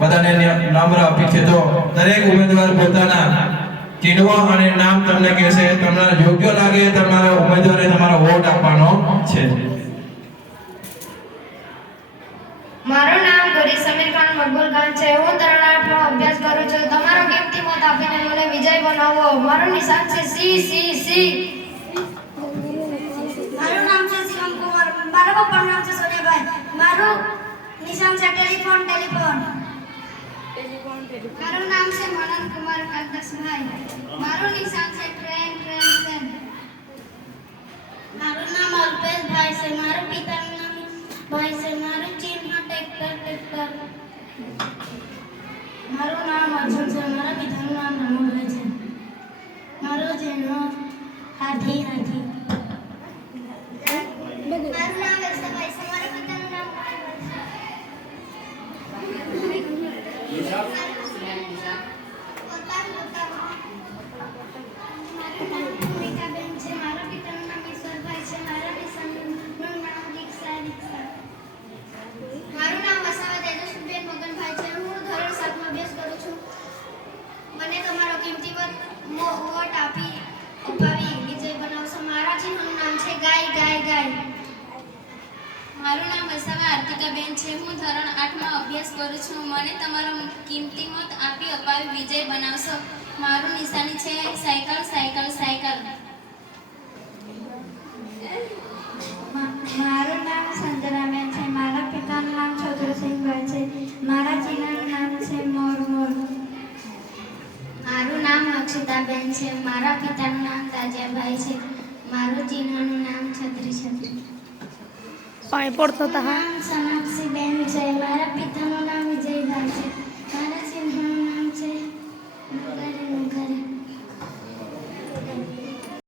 બધાને નમ્ર અપીલ છે. તો દરેક ઉમેદવાર પોતાના ચિહ્નો અને નામ તમને કહેશે, તમને યોગ્ય લાગે તમારા ઉમેદવારને તમારો વોટ આપવાનો છે. મારું નામ ગોરી સમીર ખાન મકબૂલ ખાન છે. હું ધોરણ 8 માં અભ્યાસ કરું છું. તમારો કિંમતી મત આપીને મને વિજય બનાવો. મારું નિશાન છે સી. મારું નામ છે શિવમ કુમાર. મારા પપ્પાનું નામ છે સોનિયાભાઈ. મારું નિશાન છે ટેલિફોન. મારું નામ છે મનન કુમાર કાગદસભાઈ. મારું નિશાન છે ટ્રેન. મારું નામ અલ્પેશભાઈ છે. મારા પિતાનું નામ ભાઈ છે. મારું ચિહ્ન ટ્રેક્ટર. મારું નામ અર્જુન છે. મારા પિતાનું નામ રમણભાઈ છે. મારું ચિહ્ન હાથી. મારું નામ વેસભાઈ છે. મારા પિતાનું નામ ભૂમિકાબેન છે. મારા પિતાનું નામ ઈશ્વરભાઈ છે. મારા પિતાનું નામ દીક્ષા. મારું નામ વસાવા તેજસ્વીબેન મગનભાઈ છે. હું ધોરણ 7 માં અભ્યાસ કરું છું. મને તમારો કિંમતી વોટ આપી અપાવી વિજય બનાવશો. મારા ચિહ્નનું નામ છે ગાય. મારું નામ વસાવા આર્તિકાબેન છે. હું ધોરણ 8 માં અભ્યાસ કરું છું. મને તમારો કિંમતી મત આપી અપાવી વિજય બનાવશો. મારું નિશાની છે સાયકલ. મારું નામ સંજરાબેન છે. મારા પિતાનું નામ છોટુસિંહભાઈ છે. મારા ચિહ્નનું નામ છે મોર. મારું નામ અક્ષિતાબેન છે. મારા પિતાનું નામ તાજિયાભાઈ છે. મારું ચિહ્નનું નામ છત્રી. મારું નામ સોનાક્ષીબેન છે. મારા પિતાનું નામ